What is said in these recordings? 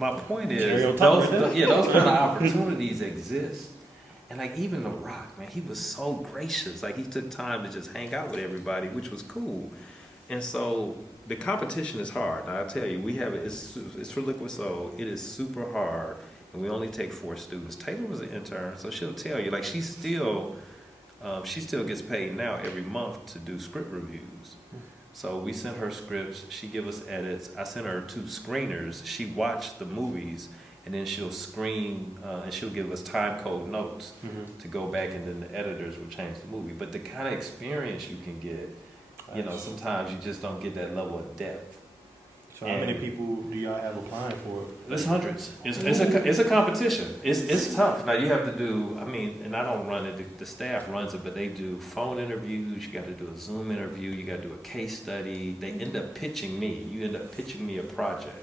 my point is, those kind of opportunities exist. And like even The Rock, man, he was so gracious. Like he took time to just hang out with everybody, which was cool. And so the competition is hard. Now, I tell you, we have it's for Liquid Soul. It is super hard, and we only take 4 students. Taylor was an intern, so she'll tell you, like she still gets paid now every month to do script reviews. So we sent her scripts. She give us edits. I sent her 2 screeners. She watched the movies, and then she'll screen and she'll give us time code notes to go back, and then the editors will change the movie. But the kind of experience you can get. Sometimes you just don't get that level of depth. So how many people do y'all have applying for it? There's hundreds. It's a competition. It's tough. Now you have to do, and I don't run it, the staff runs it, but they do phone interviews, you got to do a Zoom interview, you got to do a case study. They end up pitching me. You end up pitching me a project.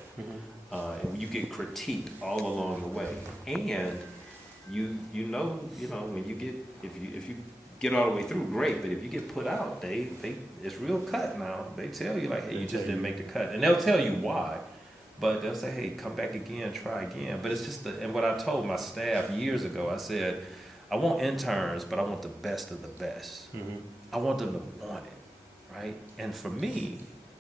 And you get critiqued all along the way. And you know when you get, if you get all the way through, great, but if you get put out, it's real cut now. They tell you, like, hey, you just didn't make the cut. And they'll tell you why, but they'll say, hey, come back again, try again. But it's just, and what I told my staff years ago, I said, I want interns, but I want the best of the best. I want them to want it, right? And for me,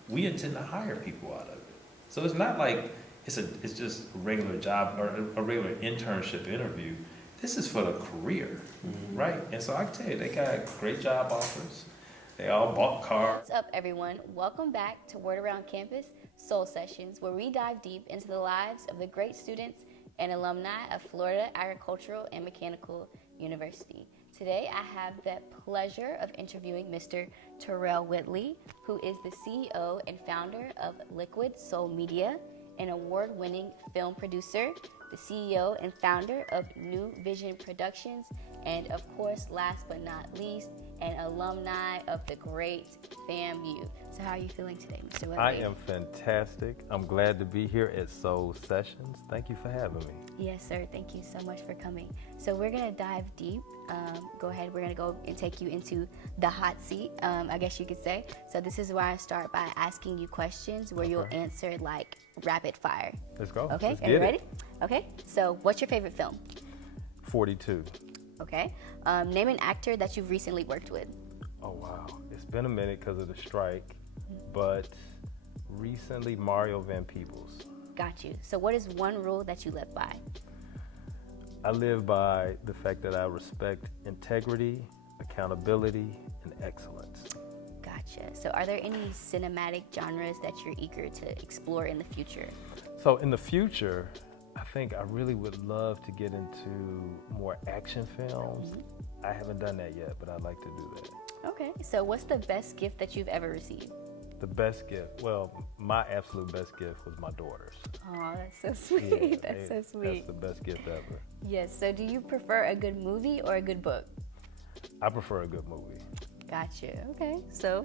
we intend to hire people out of it. So it's not like it's just a regular job or a regular internship interview. This is for the career, right? And so I can tell you, they got great job offers. They all bought cars. What's up, everyone? Welcome back to Word Around Campus Soul Sessions, where we dive deep into the lives of the great students and alumni of Florida Agricultural and Mechanical University. Today, I have the pleasure of interviewing Mr. Tirrell Whitley, who is the CEO and founder of Liquid Soul Media, an award-winning film producer, the CEO and founder of New Vision Productions, and of course, last but not least, an alumni of the great FAMU. So how are you feeling today, Mr. Whitley? I am fantastic. I'm glad to be here at Soul Sessions. Thank you for having me. Yes, sir. Thank you so much for coming. So we're going to dive deep. Go ahead. We're going to go and take you into the hot seat, I guess you could say. So this is where I start by asking you questions where you'll answer like rapid fire. Let's go. Okay. Let's Are you get ready? it. Okay. So what's your favorite film? 42. Okay. Name an actor that you've recently worked with. Oh, wow. It's been a minute because of the strike, but recently Mario Van Peebles. Got you. So what is one rule that you live by? I live by the fact that I respect integrity, accountability, and excellence. Gotcha. So are there any cinematic genres that you're eager to explore in the future? So in the future, I think I really would love to get into more action films. I haven't done that yet, but I'd like to do that. Okay. So what's the best gift that you've ever received? The best gift, well, my absolute best gift was my daughters. Oh, that's so sweet. Yeah, That's so sweet. That's the best gift ever. Yes. So do you prefer a good movie or a good book? I prefer a good movie. Gotcha. Okay. So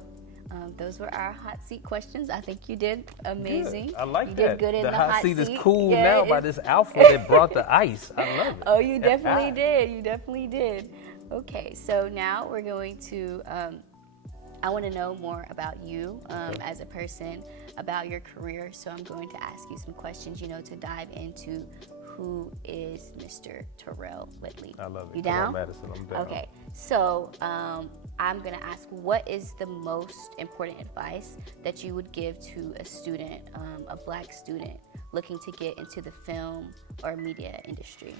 those were our hot seat questions. I think you did amazing. Good. I like you that. Did good in the hot seat is cool Yeah, now by this alpha that brought the ice. I love it. Oh, you definitely did. You definitely did. Okay. So now we're going to. I want to know more about you as a person, about your career. So I'm going to ask you some questions, to dive into who is Mr. Tirrell Whitley. I love it. You down? Come on, Madison, I'm down. Okay. So I'm going to ask, what is the most important advice that you would give to a student, a black student, looking to get into the film or media industry?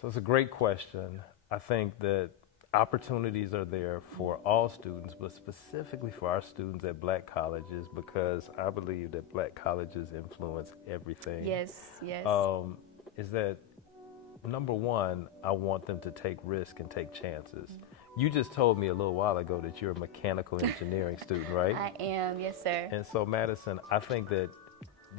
So it's a great question. I think that opportunities are there for all students, but specifically for our students at black colleges, because I believe that black colleges influence everything. Yes, yes. Is that, number one, I want them to take risk and take chances. You just told me a little while ago that you're a mechanical engineering student, right? I am, yes, sir. And so, Madison, I think that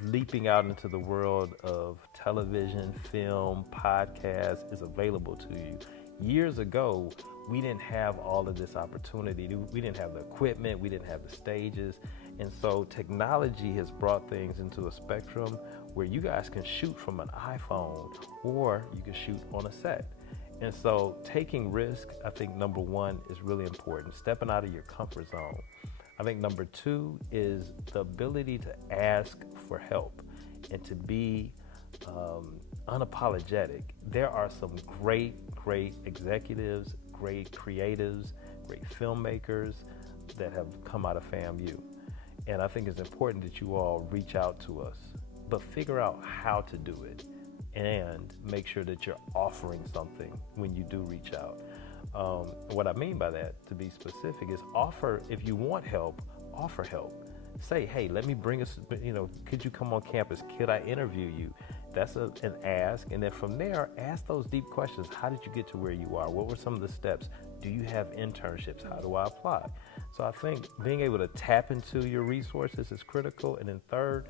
leaping out into the world of television, film, podcasts is available to you. Years ago, we didn't have all of this opportunity. We didn't have the equipment, we didn't have the stages. And so technology has brought things into a spectrum where you guys can shoot from an iPhone or you can shoot on a set. And so taking risk, I think number one is really important, stepping out of your comfort zone. I think number two is the ability to ask for help and to be unapologetic. There are some great executives, great creatives, great filmmakers that have come out of FAMU. And I think it's important that you all reach out to us, but figure out how to do it and make sure that you're offering something when you do reach out. What I mean by that, to be specific, is offer, if you want help, offer help. Say, hey, let me bring us, could you come on campus? Could I interview you? That's an ask. And then from there, ask those deep questions. How did you get to where you are? What were some of the steps? Do you have internships? How do I apply? So I think being able to tap into your resources is critical. And then third,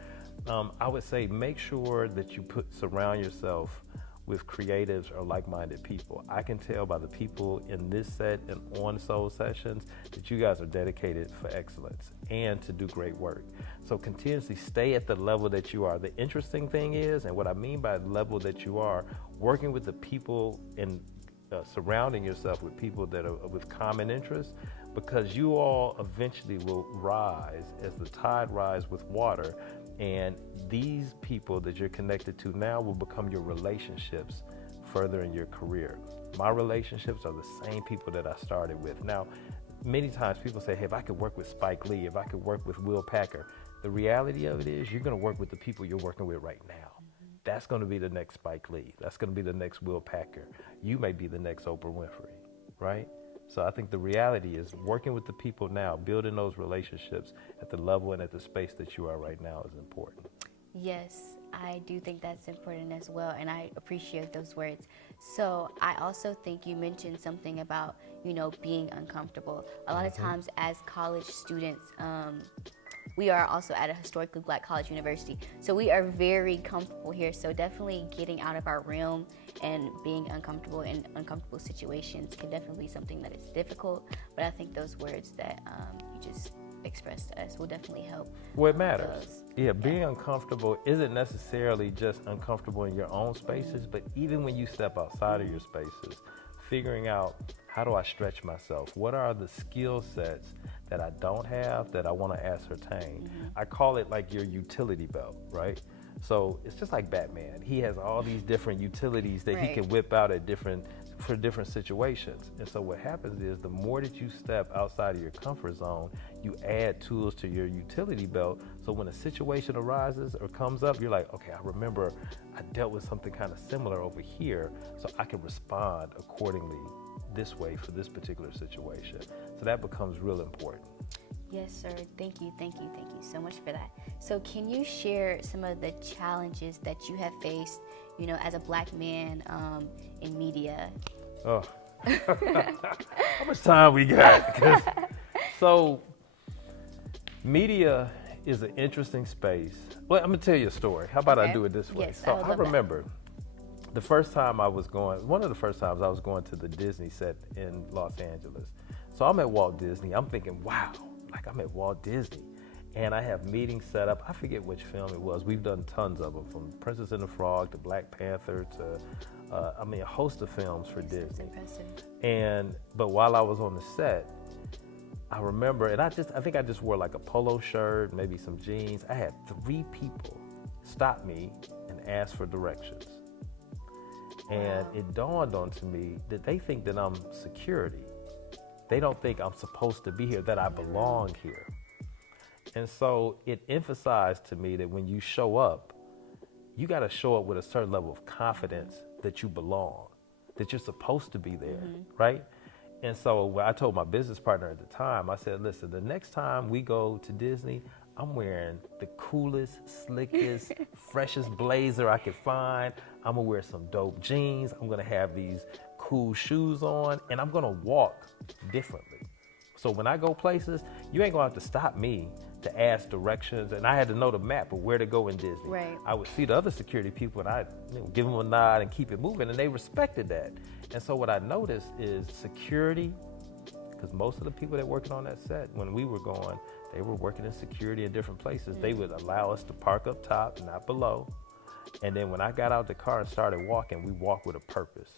I would say make sure that you surround yourself with creatives or like-minded people. I can tell by the people in this set and on Soul Sessions that you guys are dedicated for excellence and to do great work. So continuously stay at the level that you are. The interesting thing is, and what I mean by the level that you are, working with the people and surrounding yourself with people that are with common interests, because you all eventually will rise as the tide rise with water. And these people that you're connected to now will become your relationships further in your career. My relationships are the same people that I started with. Now, many times people say, hey, if I could work with Spike Lee, if I could work with Will Packer, the reality of it is you're going to work with the people you're working with right now. That's going to be the next Spike Lee. That's going to be the next Will Packer. You may be the next Oprah Winfrey, right? So I think the reality is working with the people now, building those relationships at the level and at the space that you are right now is important. Yes, I do think that's important as well, and I appreciate those words. So I also think you mentioned something about, being uncomfortable. A lot of times as college students, we are also at a historically Black college university, so we are very comfortable here. So definitely getting out of our realm and being uncomfortable in uncomfortable situations can definitely be something that is difficult. But I think those words that you just expressed to us will definitely help. Well, it matters. Being uncomfortable isn't necessarily just uncomfortable in your own spaces, but even when you step outside of your spaces, figuring out, how do I stretch myself? What are the skill sets that I don't have that I want to ascertain? I call it like your utility belt, right? So it's just like Batman. He has all these different utilities that he can whip out for different situations. And so what happens is the more that you step outside of your comfort zone, you add tools to your utility belt. So when a situation arises or comes up, you're like, okay, I remember I dealt with something kind of similar over here, so I can respond accordingly this way for this particular situation. So that becomes real important. Yes, sir. Thank you so much for that. So can you share some of the challenges that you have faced, as a Black man in media? Oh, how much time we got? So media is an interesting space. Well, I'm gonna tell you a story. How about I do it this way? Yes, So I remember the first time one of the first times I was going to the Disney set in Los Angeles. So I'm at Walt Disney. I'm thinking, wow, like I'm at Walt Disney. And I have meetings set up. I forget which film it was. We've done tons of them, from Princess and the Frog to Black Panther to, a host of films for Disney. That's impressive. But while I was on the set, I remember, and I think I just wore like a polo shirt, maybe some jeans. I had 3 people stop me and ask for directions. And it dawned on to me that they think that I'm security. They don't think I'm supposed to be here, that I belong here. And so it emphasized to me that when you show up, you got to show up with a certain level of confidence that you belong, that you're supposed to be there, right? And so when I told my business partner at the time, I said, listen, the next time we go to Disney, I'm wearing the coolest, slickest, freshest blazer I could find. I'm gonna wear some dope jeans. I'm gonna have these cool shoes on, and I'm gonna walk differently. So when I go places, you ain't gonna have to stop me to ask directions, and I had to know the map of where to go in Disney. Right. I would see the other security people, and I'd give them a nod and keep it moving, and they respected that. And so what I noticed is security, because most of the people that working on that set, when we were going, they were working in security in different places. They would allow us to park up top, not below. And then when I got out the car and started walking, we walked with a purpose.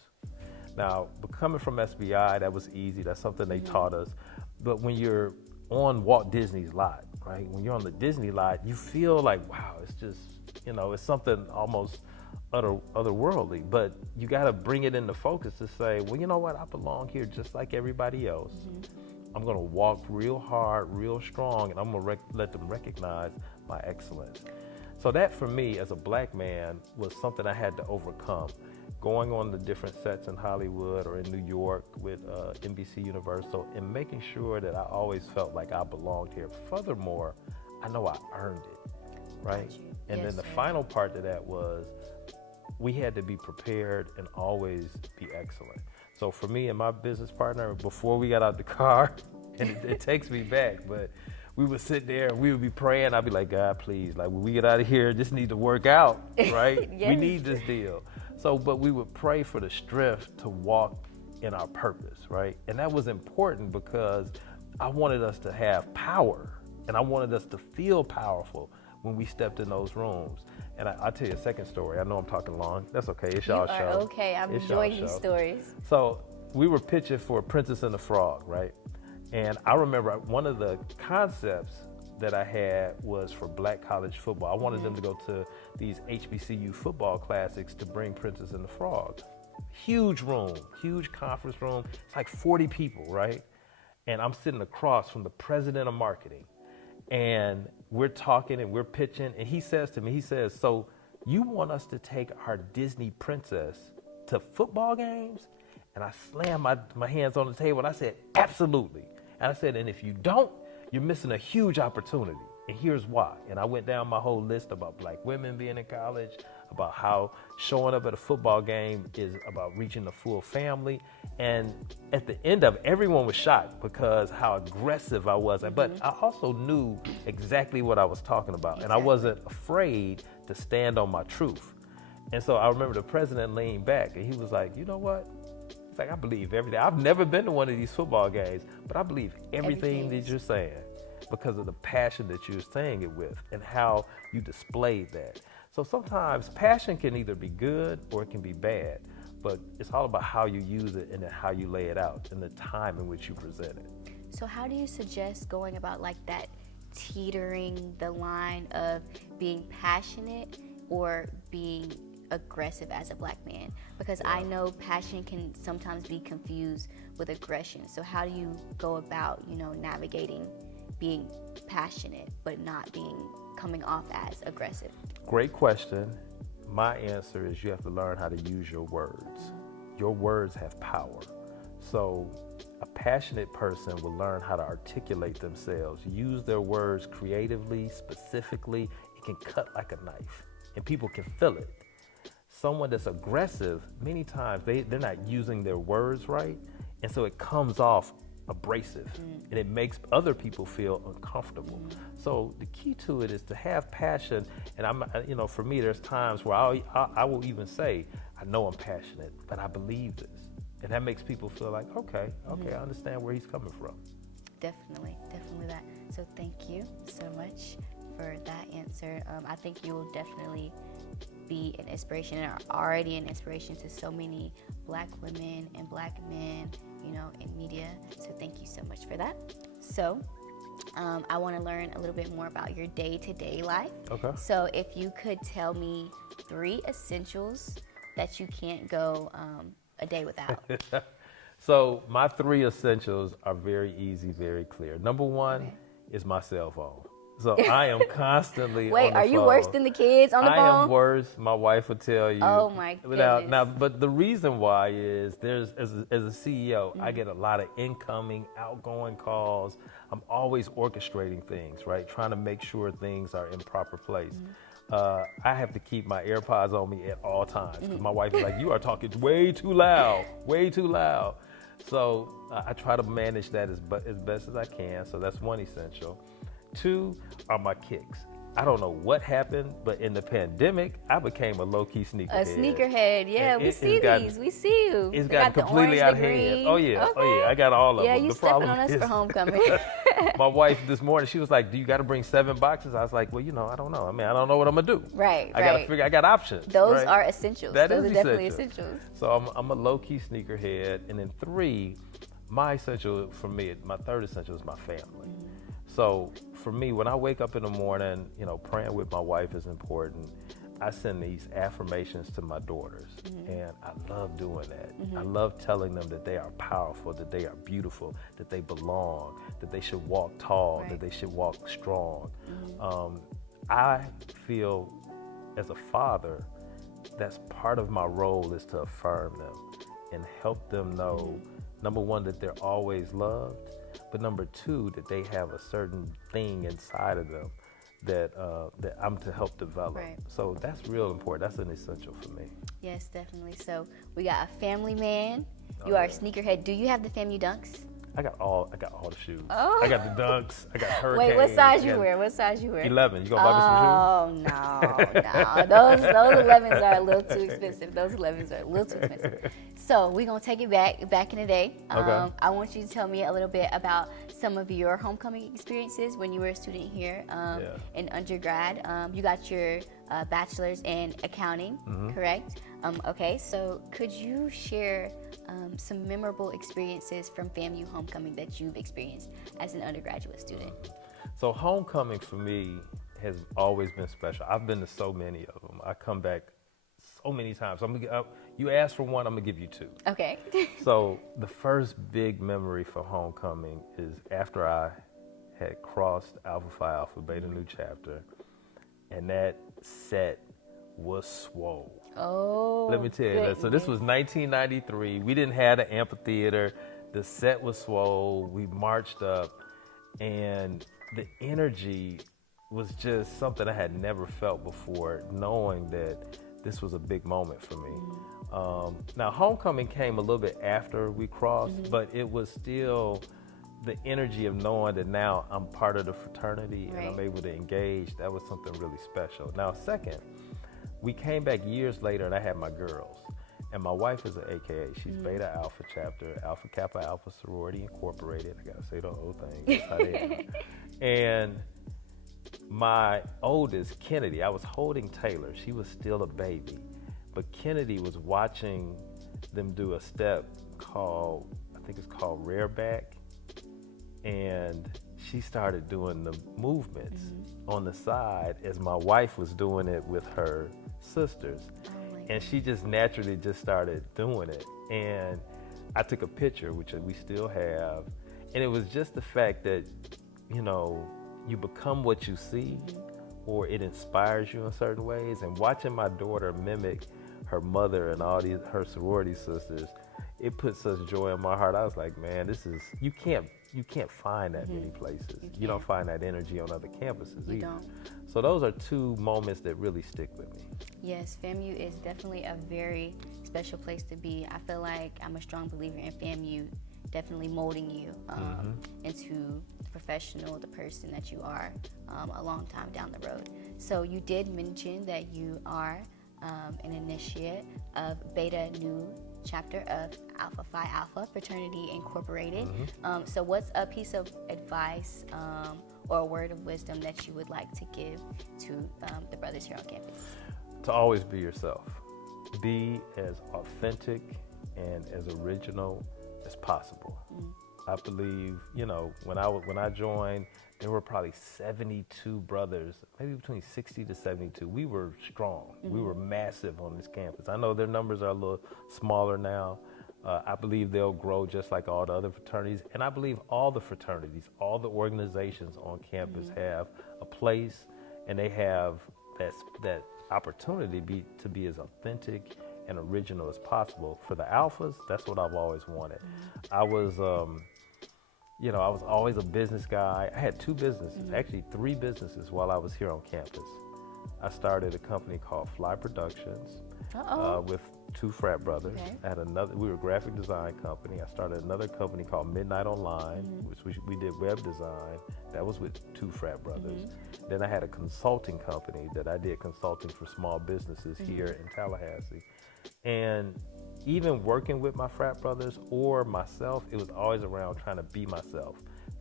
Now, coming from SBI, that was easy. That's something they taught us. But when you're on Walt Disney's lot, right? When you're on the Disney lot, you feel like, wow, it's just, it's something almost otherworldly, but you got to bring it into focus to say, well, you know what? I belong here just like everybody else. I'm going to walk real hard, real strong, and I'm going to let them recognize my excellence. So that for me as a black man was something I had to overcome. Going on the different sets in Hollywood or in New York with NBC Universal and making sure that I always felt like I belonged here. Furthermore, I know I earned it, right? And Yes, then the sir. final part to that was we had to be prepared and always be excellent. So for me and my business partner, before we got out the car, and it takes me back, but we would sit there and we would be praying. I'd be like, God, please, like when we get out of here, this needs to work out, right? We Yes. need this deal. So, but we would pray for the strength to walk in our purpose, right? And that was important because I wanted us to have power and I wanted us to feel powerful when we stepped in those rooms. And I'll tell you a second story. I know I'm talking long. That's okay. It's You y'all are show. okay. I'm It's y'all enjoying these show. stories. So we were pitching for Princess and the Frog, right? And I remember one of the concepts that I had was for black college football. I wanted them to go to these HBCU football classics to bring Princess and the Frog. Huge room, huge conference room. It's like 40 people, right? And I'm sitting across from the president of marketing. And we're talking and we're pitching. And he says to me, so you want us to take our Disney princess to football games? And I slammed my hands on the table and I said, absolutely. And I said, and if you don't, you're missing a huge opportunity. And here's why. And I went down my whole list about black women being in college, about how showing up at a football game is about reaching the full family. And at the end of it, everyone was shocked because how aggressive I was. But I also knew exactly what I was talking about. And I wasn't afraid to stand on my truth. And so I remember the president leaned back and he was like, you know what? He's like, I believe everything. I've never been to one of these football games, but I believe everything that you're saying because of the passion that you're saying it with and how you displayed that. So sometimes passion can either be good or it can be bad, but it's all about how you use it and then how you lay it out and the time in which you present it. So how do you suggest going about like that, teetering the line of being passionate or being aggressive as a black man? Because I know passion can sometimes be confused with aggression. So how do you go about, navigating being passionate but not coming off as aggressive? Great question. My answer is you have to learn how to use your words. Your words have power. So a passionate person will learn how to articulate themselves, use their words creatively, specifically. It can cut like a knife and people can feel it. Someone that's aggressive, many times they're not using their words right, and so it comes off abrasive and it makes other people feel uncomfortable. So the key to it is to have passion. And for me, there's times where I will even say, I know I'm passionate, but I believe this. And that makes people feel like, okay, I understand where he's coming from. Definitely that. So thank you so much for that answer. I think you will definitely be an inspiration and are already an inspiration to so many black women and black men, in media. So thank you so much for that. So I want to learn a little bit more about your day-to-day life. Okay. So if you could tell me 3 essentials that you can't go a day without. So my 3 essentials are very easy, very clear. Number 1 is my cell phone. So I am constantly Wait, on the are you phone. worse than the kids on the phone? I am worse. My wife will tell you. Oh my goodness. But the reason why is as a CEO, I get a lot of incoming, outgoing calls. I'm always orchestrating things, right? Trying to make sure things are in proper place. I have to keep my AirPods on me at all times because my wife is like, you are talking way too loud. So I try to manage that as best as I can. So that's 1 essential. 2 are my kicks. I don't know what happened, but in the pandemic, I became a low-key sneakerhead. A sneakerhead, yeah. And We see you. It's They gotten got the completely orange, out of the hand. green. Oh yeah, Okay. I got all of Yeah, them. you The stepping problem on us is, for homecoming. my wife this morning, she was like, "Do you got to bring 7 boxes?" I was like, "Well, I don't know. I don't know what I'm gonna do. Right, I gotta right. figure. I got options. Those right? are essentials. That Those is are definitely essential. essentials. So I'm a low-key sneakerhead, and then 3, my essential for me, my 3rd essential is my family. So for me, when I wake up in the morning, praying with my wife is important. I send these affirmations to my daughters, and I love doing that. I love telling them that they are powerful, that they are beautiful, that they belong, that they should walk tall, that they should walk strong. I feel as a father, that's part of my role is to affirm them and help them know, number one, that they're always loved, but number two, that they have a certain thing inside of them that I'm to help develop. Right. So that's real important. That's an essential for me. Yes, definitely. So we got a family man. You are a sneakerhead. Do you have the FAMU dunks? I got all the shoes. Oh. I got the dunks. I got Hurricanes. Wait, what size you I got wear? What size you wear? 11. You gonna buy me some shoes? Oh, no. Those 11s are a little too expensive. Those 11s are a little too expensive. So we're going to take it back in the day. Okay. I want you to tell me a little bit about some of your homecoming experiences when you were a student here in undergrad. You got your bachelor's in accounting, correct? Okay, so could you share some memorable experiences from FAMU homecoming that you've experienced as an undergraduate student? So homecoming for me has always been special. I've been to so many of them. I come back so many times. You ask for one, I'm gonna give you two. Okay. So the first big memory for homecoming is after I had crossed Alpha Phi Alpha Beta New Chapter, and that set was swole. Oh, Let me tell you that. So this was 1993. We didn't have an amphitheater. The set was swole. We marched up, and the energy was just something I had never felt before, knowing that this was a big moment for me. Now, homecoming came a little bit after we crossed, but it was still the energy of knowing that now I'm part of the fraternity and I'm able to engage. That was something really special. Now, second, we came back years later and I had my girls. And my wife is an AKA. She's Beta Alpha Chapter, Alpha Kappa Alpha Sorority Incorporated. I gotta say the whole thing. That's how they are. And my oldest, Kennedy, I was holding Taylor. She was still a baby. But Kennedy was watching them do a step called, I think it's called rear back. And she started doing the movements on the side as my wife was doing it with her sisters. And she just naturally just started doing it. And I took a picture, which we still have. And it was just the fact that, you know, you become what you see, or it inspires you in certain ways. And watching my daughter mimic her mother and all these her sorority sisters, it put such joy in my heart. I was like, man, this is, you can't find that many places. You don't find that energy on other campuses either. Don't. So those are two moments that really stick with me. Yes, FAMU is definitely a very special place to be. I feel like I'm a strong believer in FAMU definitely molding you into the professional, the person that you are a long time down the road. So you did mention that you are an initiate of Beta Nu Chapter of Alpha Phi Alpha Fraternity Incorporated. So what's a piece of advice or a word of wisdom that you would like to give to the brothers here on campus? To always be yourself. Be as authentic and as original as possible. I believe, you know, when I joined, there were probably 72 brothers, maybe between 60 to 72. We were strong. We were massive on this campus. I know their numbers are a little smaller now. I believe they'll grow just like all the other fraternities. And I believe all the fraternities, all the organizations on campus have a place, and they have that opportunity to be as authentic and original as possible. For the alphas, that's what I've always wanted. I was always a business guy. I had two businesses, actually three businesses while I was here on campus. I started a company called Fly Productions with two frat brothers. I had we were a graphic design company. I started another company called Midnight Online, which we did web design. That was with two frat brothers. Then I had a consulting company that I did consulting for small businesses here in Tallahassee. And even working with my frat brothers or myself, it was always around trying to be myself,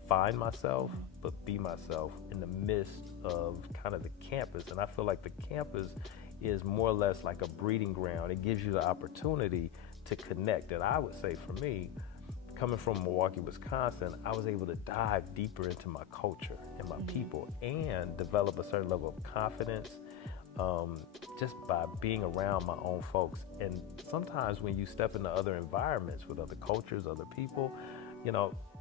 find myself, but be myself in the midst of kind of the campus. And I feel like the campus is more or less like a breeding ground. It gives you the opportunity to connect. And I would say for me, coming from Milwaukee, Wisconsin, I was able to dive deeper into my culture and my people and develop a certain level of confidence just by being around my own folks. And sometimes when you step into other environments with other cultures, other people,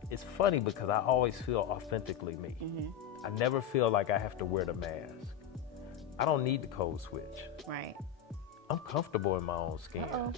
it's funny because I always feel authentically me. I never feel like I have to wear the mask. I don't need the code switch. Right. I'm comfortable in my own skin. Uh-oh.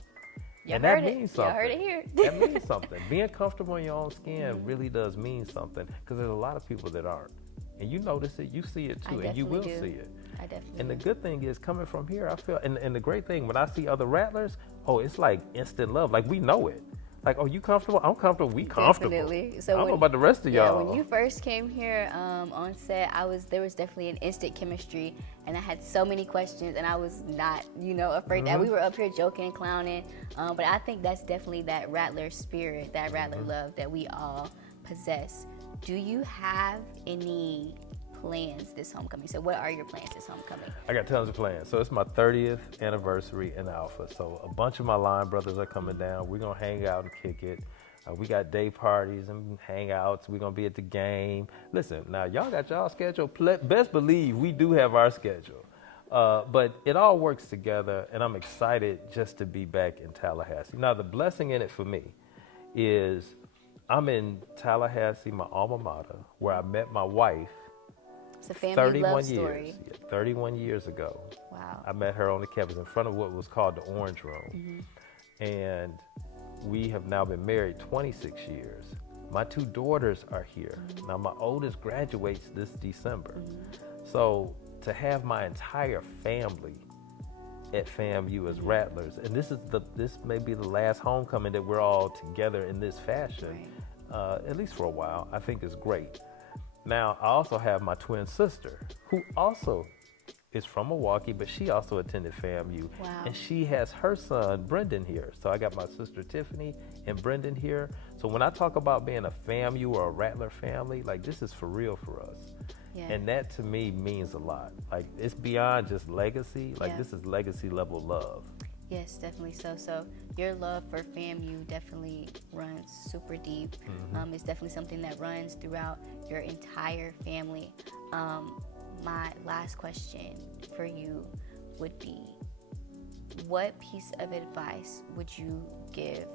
And that means something. Y'all heard it here. That means something. Being comfortable in your own skin really does mean something, because there's a lot of people that aren't. And you notice it, you see it too, and you will see it. I definitely And the do. good thing is, coming from here, I feel, and the great thing, when I see other rattlers, it's like instant love. Like, we know it. Like, you comfortable? I'm comfortable. We comfortable. Definitely. I So don't know about the rest of y'all. when you first came here on set, there was definitely an instant chemistry, and I had so many questions, and I was not, afraid that we were up here joking and clowning. But I think that's definitely that rattler spirit, that rattler love that we all possess. Do you have any plans this homecoming? So what are your plans this homecoming? I got tons of plans. So it's my 30th anniversary in Alpha. So a bunch of my line brothers are coming down. We're going to hang out and kick it. We got day parties and hangouts. We're going to be at the game. Listen, now y'all got y'all schedule. Best believe we do have our schedule. But it all works together, and I'm excited just to be back in Tallahassee. Now, the blessing in it for me is I'm in Tallahassee, my alma mater, where I met my wife. It's a family love 31 story. years. Yeah, 31 years ago. Wow. I met her on the campus in front of what was called the Orange Room. And we have now been married 26 years. My 2 daughters are here. Now, my oldest graduates this December. So to have my entire family at FAMU as Rattlers, and this may be the last homecoming that we're all together in this fashion, at least for a while, I think is great. Now, I also have my twin sister, who also is from Milwaukee, but she also attended FAMU. Wow. And she has her son, Brendan, here. So I got my sister, Tiffany, and Brendan here. So when I talk about being a FAMU or a Rattler family, like, this is for real for us. Yeah. And that, to me, means a lot. Like, it's beyond just legacy. Like, this is legacy level love. Yes, definitely so. So your love for FAMU definitely runs super deep. It's definitely something that runs throughout your entire family. My last question for you would be, what piece of advice would you give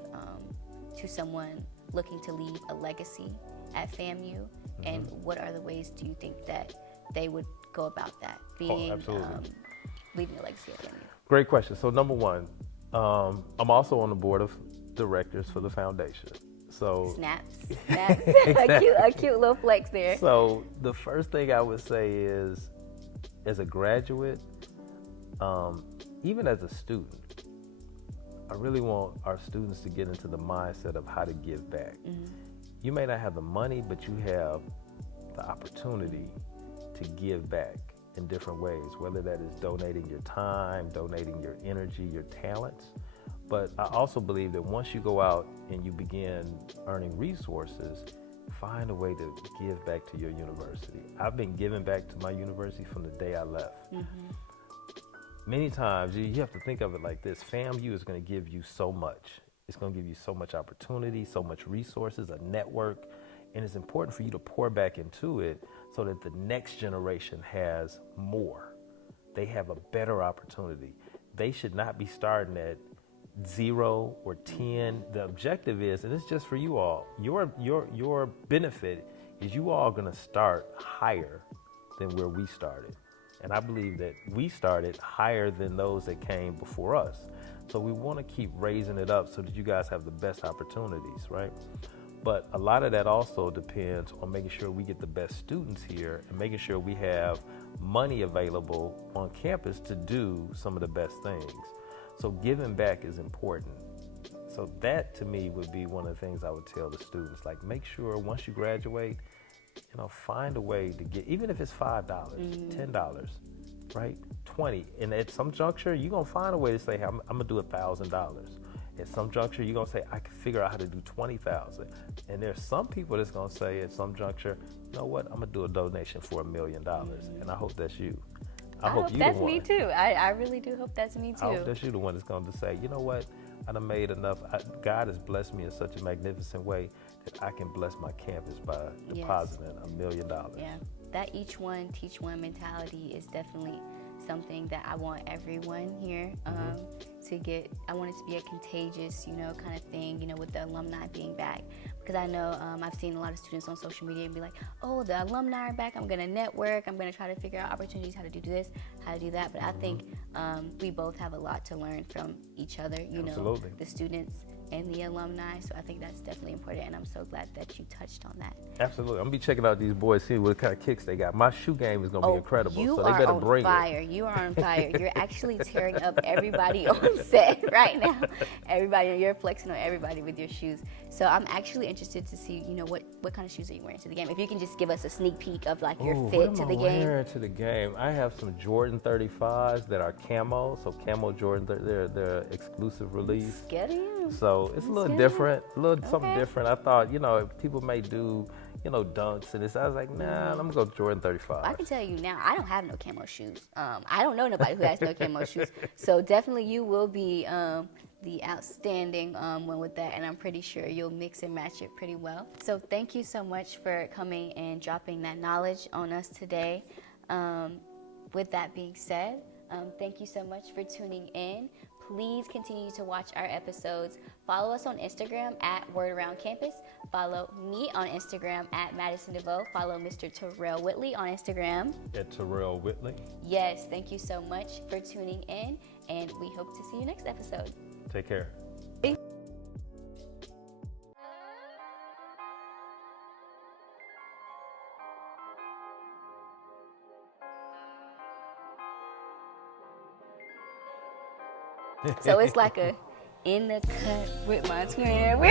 to someone looking to leave a legacy at FAMU? And what are the ways do you think that they would go about that, leaving a legacy at FAMU? Great question. So number one, I'm also on the board of directors for the foundation. So Snaps. a cute little flex there. So the first thing I would say is, as a graduate, even as a student, I really want our students to get into the mindset of how to give back. You may not have the money, but you have the opportunity to give back in different ways, whether that is donating your time, donating your energy, your talents. But I also believe that once you go out and you begin earning resources, find a way to give back to your university. I've been giving back to my university from the day I left. Many times you have to think of it like this: FAMU is going to give you so much. It's going to give you so much opportunity, so much resources, a network, and it's important for you to pour back into it so that the next generation has more. They have a better opportunity. They should not be starting at 0 or 10. The objective is, and it's just for you all, your benefit is you all going to start higher than where we started. And I believe that we started higher than those that came before us. So we want to keep raising it up so that you guys have the best opportunities, right? But a lot of that also depends on making sure we get the best students here and making sure we have money available on campus to do some of the best things. So giving back is important. So that, to me, would be one of the things I would tell the students. Like, make sure once you graduate, find a way to get, even if it's $5, $10, right? 20. And at some juncture, you're going to find a way to say, hey, I'm going to do $1,000. At some juncture, you're going to say, I can figure out how to do 20,000. And there's some people that's going to say at some juncture, you know what, I'm going to do a donation for $1 million. And I hope that's you. I hope that's me too. I really do hope that's me too. I hope that's you, the one that's going to say, you know what, I done made enough. God has blessed me in such a magnificent way that I can bless my campus by depositing $1 million. Yeah, that each one teach one mentality is definitely something that I want everyone here to get. I want it to be a contagious, kind of thing, with the alumni being back. Because I know I've seen a lot of students on social media and be like, oh, the alumni are back, I'm going to network, I'm going to try to figure out opportunities, how to do this, how to do that. But I think we both have a lot to learn from each other, Absolutely. the students and the alumni. So I think that's definitely important, and I'm so glad that you touched on that. Absolutely. I'm gonna be checking out these boys, see what kind of kicks they got. My shoe game is gonna be incredible, You so they are better on bring fire. it. You are on fire. You're actually tearing up everybody on set right now. Everybody, you're flexing on everybody with your shoes. So I'm actually interested to see, what kind of shoes are you wearing to the game? If you can just give us a sneak peek of like your Ooh, fit what to am the I game. wearing to the game? I have some Jordan 35s that are camo, so camo Jordan, they're exclusive release. Scared of you. So it's a little different, something different. I thought, people may do, dunks and this. I was like, nah, I'm gonna go Jordan 35. I can tell you now, I don't have no camo shoes. I don't know nobody who has no camo shoes. So definitely you will be the outstanding one with that, and I'm pretty sure you'll mix and match it pretty well. So thank you so much for coming and dropping that knowledge on us today. With that being said, thank you so much for tuning in. Please continue to watch our episodes. Follow us on Instagram at Word Around Campus. Follow me on Instagram at Madison DeVoe. Follow Mr. Tirrell Whitley on Instagram. At Tirrell Whitley. Yes, thank you so much for tuning in, and we hope to see you next episode. Take care. So it's like a in the cut with my twin.